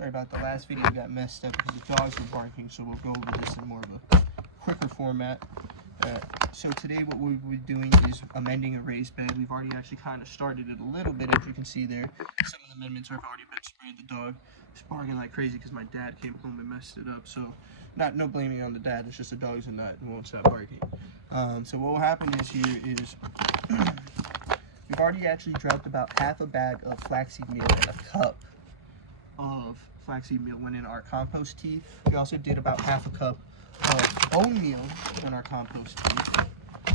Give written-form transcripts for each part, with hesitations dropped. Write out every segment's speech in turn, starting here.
Sorry about the last video got messed up because the dogs were barking, so we'll go over this in more of a quicker format. So today what we'll be doing is amending a raised bed. We've already actually kind of started it a little bit, as you can see there. Some of the amendments have already been sprayed. The dog is barking like crazy because my dad came home and messed it up. So no blaming on the dad, it's just the dog's a nut and won't stop barking. So what will happen is we've already actually dropped about half a bag of flaxseed meal and a cup of flaxseed meal went in our compost tea. We also did about half a cup of bone meal in our compost tea.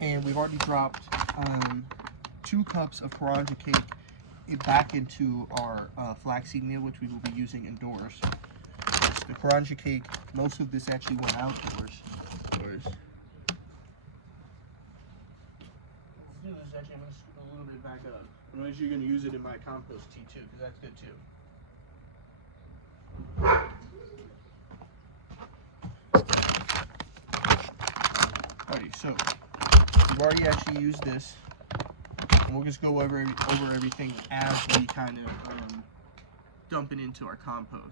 And we've already dropped 2 cups of Karanja cake back into our flaxseed meal, which we will be using indoors. The Karanja cake, most of this actually went outdoors. Let's do this. Actually, I'm going to scoop a little bit back up. I'm actually going to use it in my compost tea too, because that's good too. Alrighty, so we've already actually used this, and we'll just go over everything as we kind of dump it into our compost,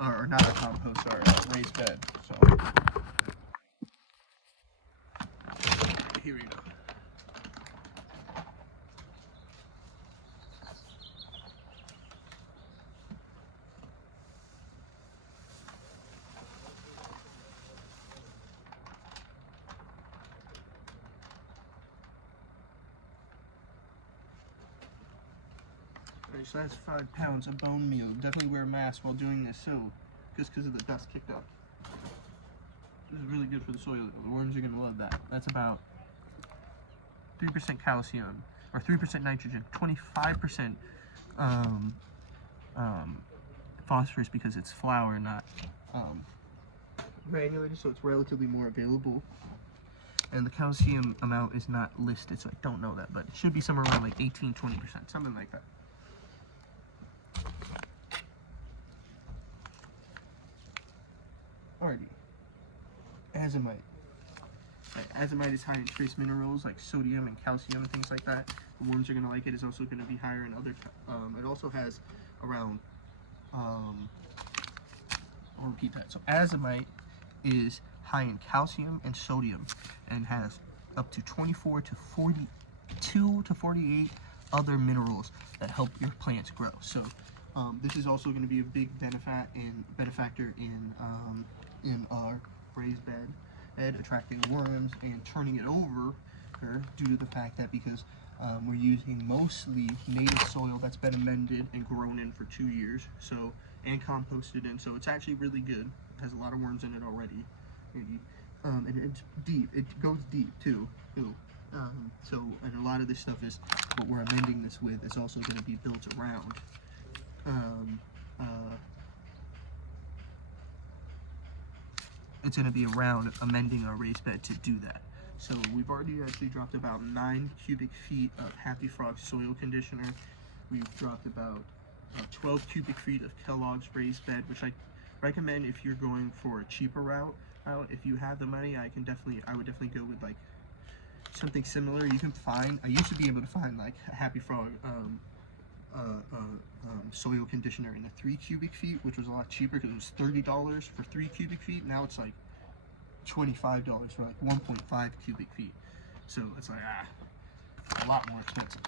or not our compost, our raised bed. So here we go. Alright, so that's 5 pounds of bone meal. Definitely wear a mask while doing this, so just because of the dust kicked up. This is really good for the soil. The worms are going to love that. That's about 3% calcium, or 3% nitrogen, 25% phosphorus because it's flour, not granulated, so it's relatively more available. And the calcium amount is not listed, so I don't know that, but it should be somewhere around like 18-20%, something like that. Alrighty. Azomite. Azomite is high in trace minerals like sodium and calcium and things like that. The worms are going to like it. It's also going to be higher in other, it also has around, I'll repeat that. So azomite is high in calcium and sodium and has up to 24 to 42 to 48 other minerals that help your plants grow. So this is also going to be a big benefactor in our raised bed, attracting worms and turning it over due to the fact that because we're using mostly native soil that's been amended and grown in for 2 years, so, and composted in, so it's actually really good. It has a lot of worms in it already, and it's deep. It goes deep too. So, and a lot of this stuff is what we're amending this with is also going to be built around. It's going to be around amending our raised bed to do that. So we've already actually dropped about 9 cubic feet of Happy Frog soil conditioner. We've dropped about 12 cubic feet of Kellogg's raised bed, which I recommend if you're going for a cheaper route. If you have the money, I would definitely go with like something similar. You can find, I used to be able to find like a Happy Frog soil conditioner in the 3 cubic feet, which was a lot cheaper because it was $30 for 3 cubic feet. Now it's like $25 for like 1.5 cubic feet. So it's like a lot more expensive.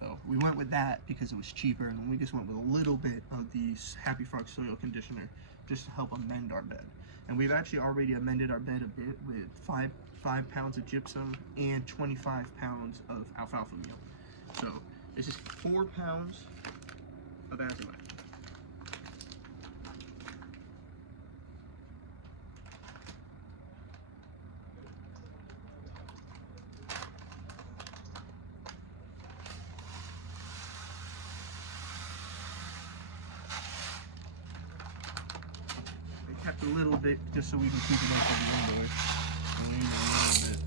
So we went with that because it was cheaper, and then we just went with a little bit of the Happy Frog soil conditioner just to help amend our bed. And we've actually already amended our bed a bit with 5 pounds of gypsum and 25 pounds of alfalfa meal. So this is 4 pounds of azomite. I kept a little bit just so we can keep it off of the windows. And use a little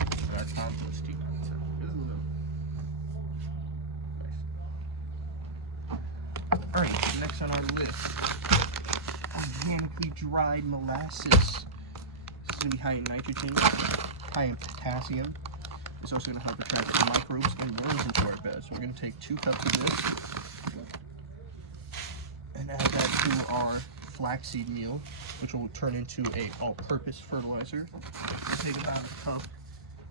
bit for our compost tea. So just a little. Alright, next on our list, organically dried molasses. This is going to be high in nitrogen, high in potassium. It's also going to help attract microbes and worms into our bed. So we're going to take 2 cups of this, our flaxseed meal, which will turn into a all-purpose fertilizer. We'll take about a cup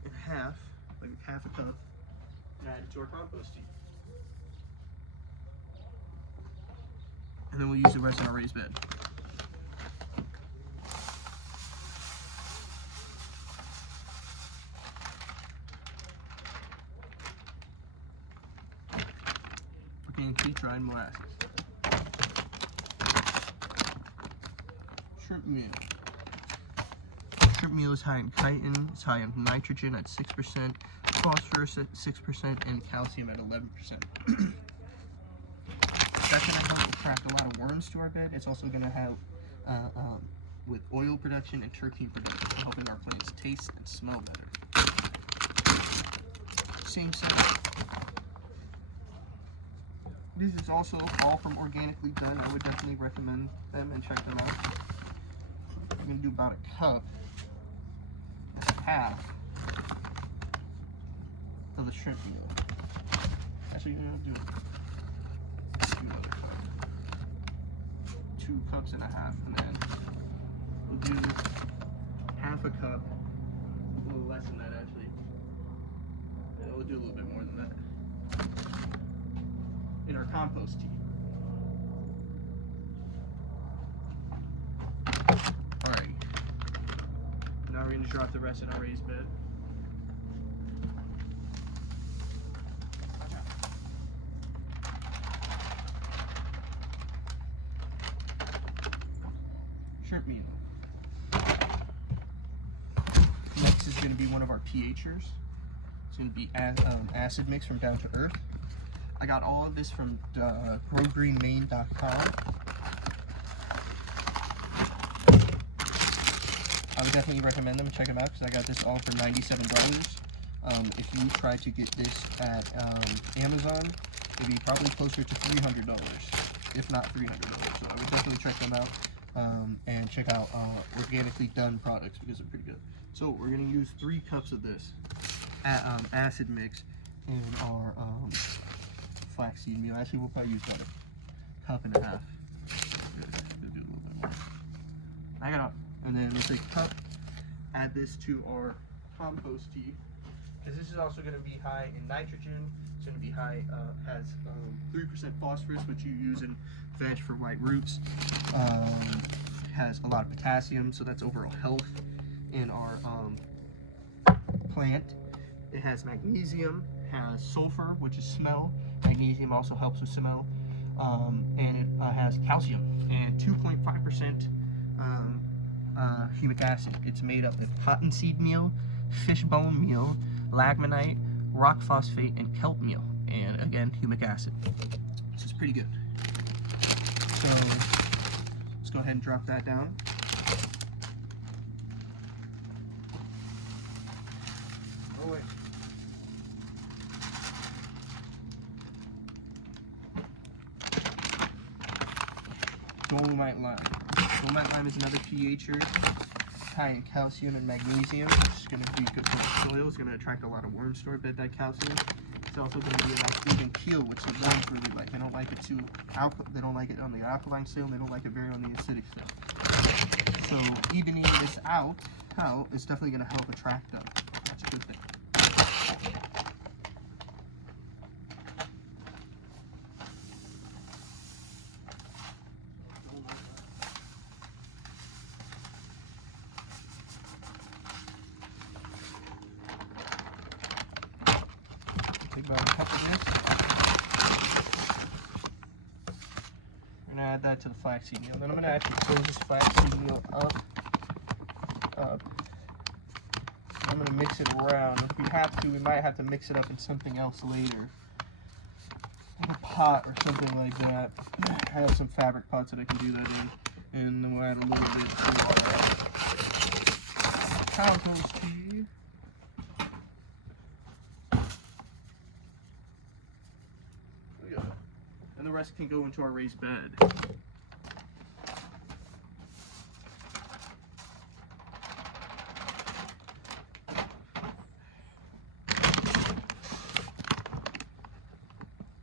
and a half, like half a cup, and add it to our compost heap. And then we'll use the rest in our raised bed. Heat-dried molasses. Shrimp meal. Shrimp meal is high in chitin, it's high in nitrogen at 6%, phosphorus at 6%, and calcium at 11%. That's going to help attract a lot of worms to our bed. It's also going to help with oil production and terpene production, helping our plants taste and smell better. Same setup. This is also all from Organically Done. I would definitely recommend them and check them out. I'm going to do about a cup and a half of the shrimp meal. Actually, I'm going to do another cup. 2 cups and a half, and then we'll do half a cup, a little less than that actually. And we'll do a little bit more than that in our compost heap. Alright. Now we're going to drop the rest in our raised bed. Shrimp meal. Next is going to be one of our pHers. It's going to be acid mix from Down to Earth. I got all of this from growgreenmaine.com. I would definitely recommend them. Check them out because I got this all for $97. If you try to get this at Amazon, it'd be probably closer to $300, if not $300. So I would definitely check them out and check out Organically Done products because they're pretty good. So we're going to use 3 cups of this acid mix in our flaxseed meal. Actually, we'll probably use about a cup and a half. We'll do a little bit more. Back it up. And then we'll take a cup, add this to our compost heap. Because this is also going to be high in nitrogen. It's going to be high, has 3% phosphorus, which you use in veg for white roots. Has a lot of potassium, so that's overall health in our plant. It has magnesium, has sulfur, which is smell. Magnesium also helps with smell. And it has calcium and 2.5% humic acid. It's made up of cottonseed meal, fishbone meal, lagmanite, rock phosphate, and kelp meal. And again, humic acid. So it's pretty good. So let's go ahead and drop that down. Oh wait. Dolomite lime. Dolomite lime is another pHer, high in calcium and magnesium. It's going to be good for the soil. It's going to attract a lot of worms to our bed, that calcium. It's also going to be like even keel, which the worms really like. They don't like it too they don't like it on the alkaline soil. They don't like it very on the acidic soil. So evening this out is definitely going to help attract them. That's a good thing. Take about a cup of this. We're going to add that to the flaxseed meal. Then I'm going to actually close this flaxseed meal up. I'm going to mix it around. If we have to, we might have to mix it up in something else later. Like a pot or something like that. I have some fabric pots that I can do that in. And then we'll add a little bit to our compost tea. And the rest can go into our raised bed.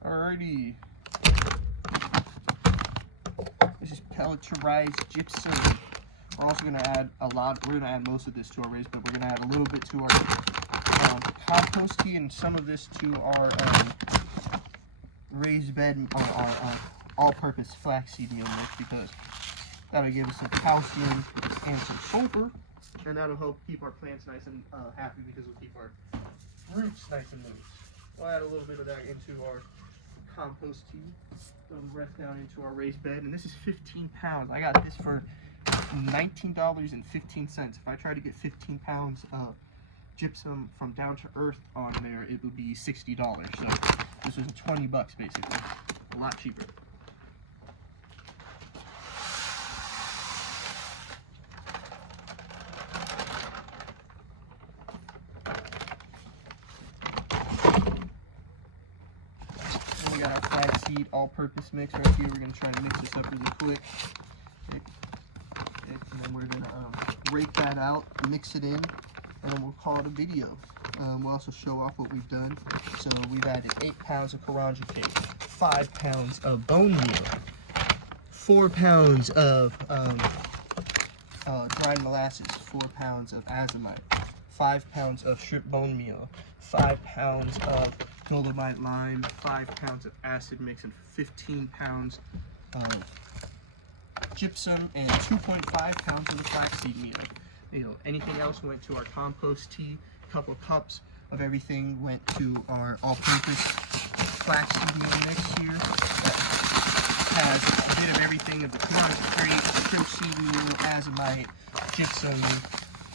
Alrighty. This is Pelletorized gypsum. We're also going to add a lot. We're going to add most of this to our raised bed. We're going to add a little bit to our compost tea and some of this to our raised bed, our all-purpose flaxseed meal mix, because that'll give us some calcium and some sulfur, and that'll help keep our plants nice and happy, because it'll keep our roots nice and loose. We'll add a little bit of that into our compost tea. Throw the rest down into our raised bed, and this is 15 pounds. I got this for $19.15. If I try to get 15 pounds of gypsum from Down to Earth on there, it would be $60. So this was 20 bucks basically, a lot cheaper. We got our flaxseed all-purpose mix right here. We're going to try to mix this up really quick. And then we're going to rake that out, mix it in, and then we'll call it a video. We'll also show off what we've done. So we've added 8 pounds of Karanja cake, 5 pounds of bone meal, 4 pounds of dried molasses, 4 pounds of azomite, 5 pounds of shrimp bone meal, 5 pounds of dolomite lime, 5 pounds of acid mix, and 15 pounds of gypsum, and 2.5 pounds of the flaxseed meal. Anything else went to our compost tea. A couple cups of everything went to our all-purpose flaxseed meal mix here. That has a bit of everything of the Karanja, shrimp seed meal, azomite, gypsum,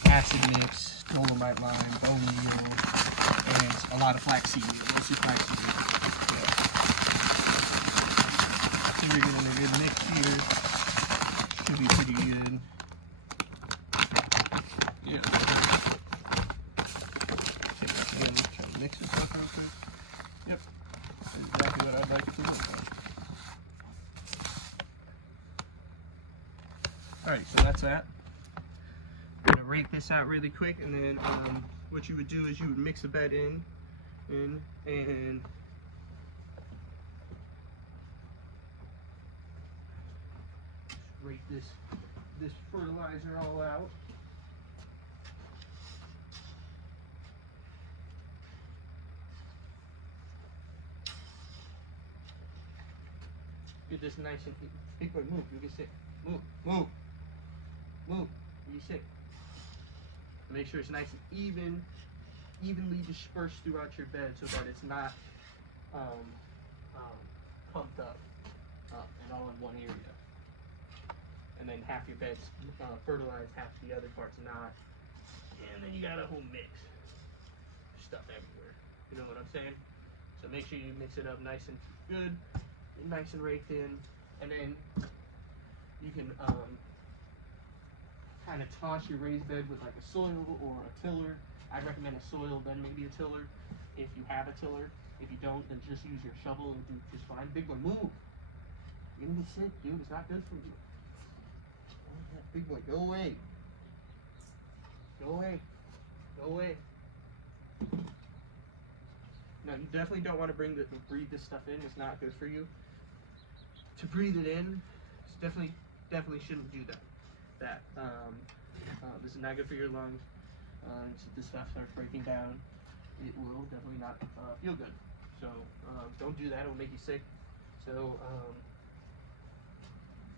acid mix, dolomite lime, bone meal, and a lot of flaxseed meal, mostly flaxseed meal. So we're getting a good mix here. Should be pretty good. Yeah. Okay, again, try to mix this up real quick. Yep. This is exactly what I'd like it to look like. Alright, so that's that. I'm gonna rake this out really quick, and then what you would do is you would mix the bed in and rake this fertilizer all out. Get this nice and big boy, move, you'll get sick. Move, move, move, you'll get sick. Make sure it's nice and evenly dispersed throughout your bed, so that it's not pumped up and all in one area. And then half your bed's fertilized, half the other part's not. And then you got a whole mix. Stuff everywhere. You know what I'm saying? So make sure you mix it up nice and good, nice and raked in, and then you can kind of toss your raised bed with like a soil or a tiller. I recommend a soil, then maybe a tiller if you have a tiller. If you don't, then just use your shovel and do just fine. Big boy, move! You're gonna be sick, dude. It's not good for you. Big boy, go away. Go away. Go away. No, you definitely don't want to breathe this stuff in. It's not good for you. To breathe it in, it's definitely shouldn't do that. This is not good for your lungs. This stuff starts breaking down, it will definitely not feel good. So don't do that. It will make you sick. So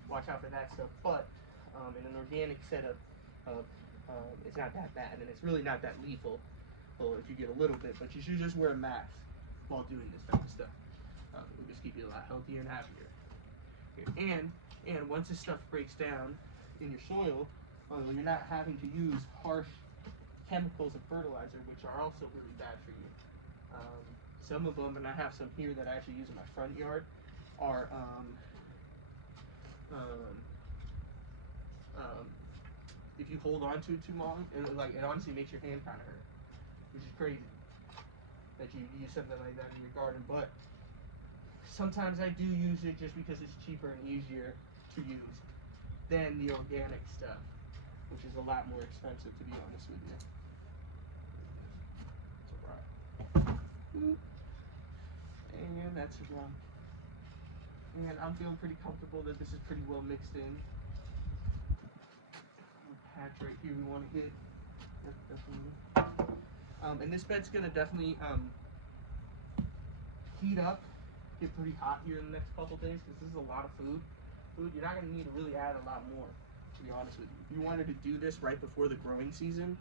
watch out for that stuff. But in an organic setup, it's not that bad, and it's really not that lethal. Well, if you get a little bit, but you should just wear a mask while doing this type of stuff. It will just keep you a lot healthier and happier. And once this stuff breaks down in your soil, you're not having to use harsh chemicals and fertilizer, which are also really bad for you. Some of them, and I have some here that I actually use in my front yard, are if you hold on to it too long, it honestly makes your hand kind of hurt, which is crazy that you use something like that in your garden. But sometimes I do use it just because it's cheaper and easier to use than the organic stuff, which is a lot more expensive, to be honest with you. It's alright. And that's wrong. and I'm feeling pretty comfortable that this is pretty well mixed in. Patch right here we want to hit. Yep, definitely. And this bed's gonna definitely heat up, get pretty hot here in the next couple days because this is a lot of food. You're not gonna need to really add a lot more, to be honest with you. If you wanted to do this right before the growing season,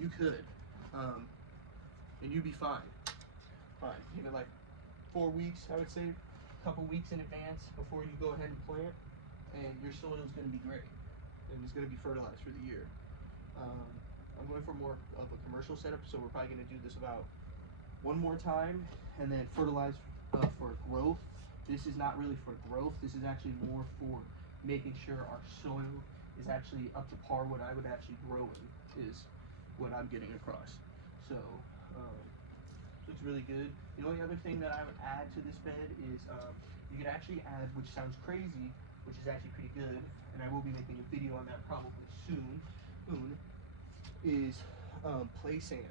you could, and you'd be fine. Give it like 4 weeks, I would say, a couple weeks in advance before you go ahead and plant, and your soil is gonna be great, and it's gonna be fertilized for the year. I'm going for more of a commercial setup, so we're probably going to do this about one more time and then fertilize for growth. This is not really for growth. This is actually more for making sure our soil is actually up to par what I would actually grow in, is what I'm getting across. So looks really good. The only other thing that I would add to this bed is you could actually add, which sounds crazy, which is actually pretty good, and I will be making a video on that probably soon, is play sand.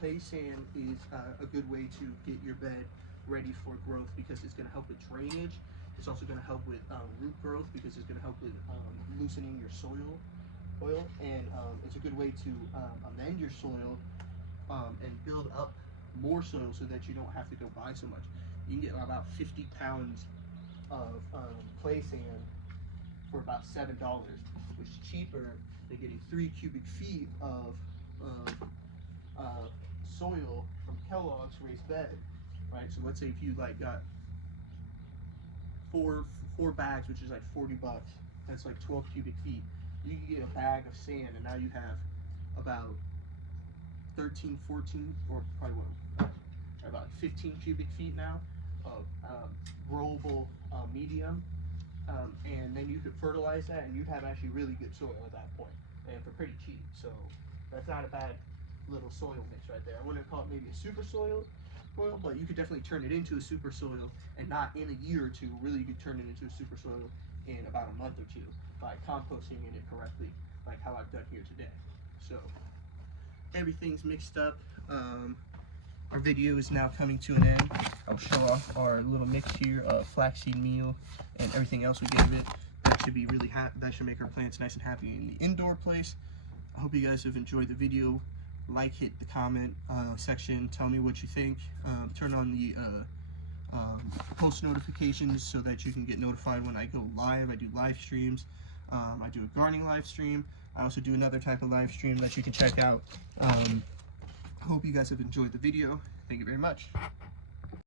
Play sand is a good way to get your bed ready for growth because it's going to help with drainage. It's also going to help with root growth because it's going to help with loosening your soil, and it's a good way to amend your soil and build up more soil so that you don't have to go buy so much. You can get about 50 pounds of play sand for about $7, which is cheaper than getting 3 cubic feet of soil from Kellogg's raised bed, right? So let's say if you like got four bags, which is like $40, that's like 12 cubic feet. You can get a bag of sand, and now you have about 13, 14, or probably about 15 cubic feet now of growable medium. And then you could fertilize that, and you'd have actually really good soil at that point, and for pretty cheap. So that's not a bad little soil mix right there. I wouldn't call it maybe a super soil, but you could definitely turn it into a super soil, and not in a year or two. Really, you could turn it into a super soil in about a month or two by composting in it correctly, like how I've done here today. So everything's mixed up. Our video is now coming to an end. I'll show off our little mix here of flaxseed meal and everything else we gave it. That should be really happy. That should make our plants nice and happy in the indoor place. I hope you guys have enjoyed the video. Like, hit the comment section. Tell me what you think. Turn on the post notifications so that you can get notified when I go live. I do live streams. I do a gardening live stream. I also do another type of live stream that you can check out. I hope you guys have enjoyed the video. Thank you very much.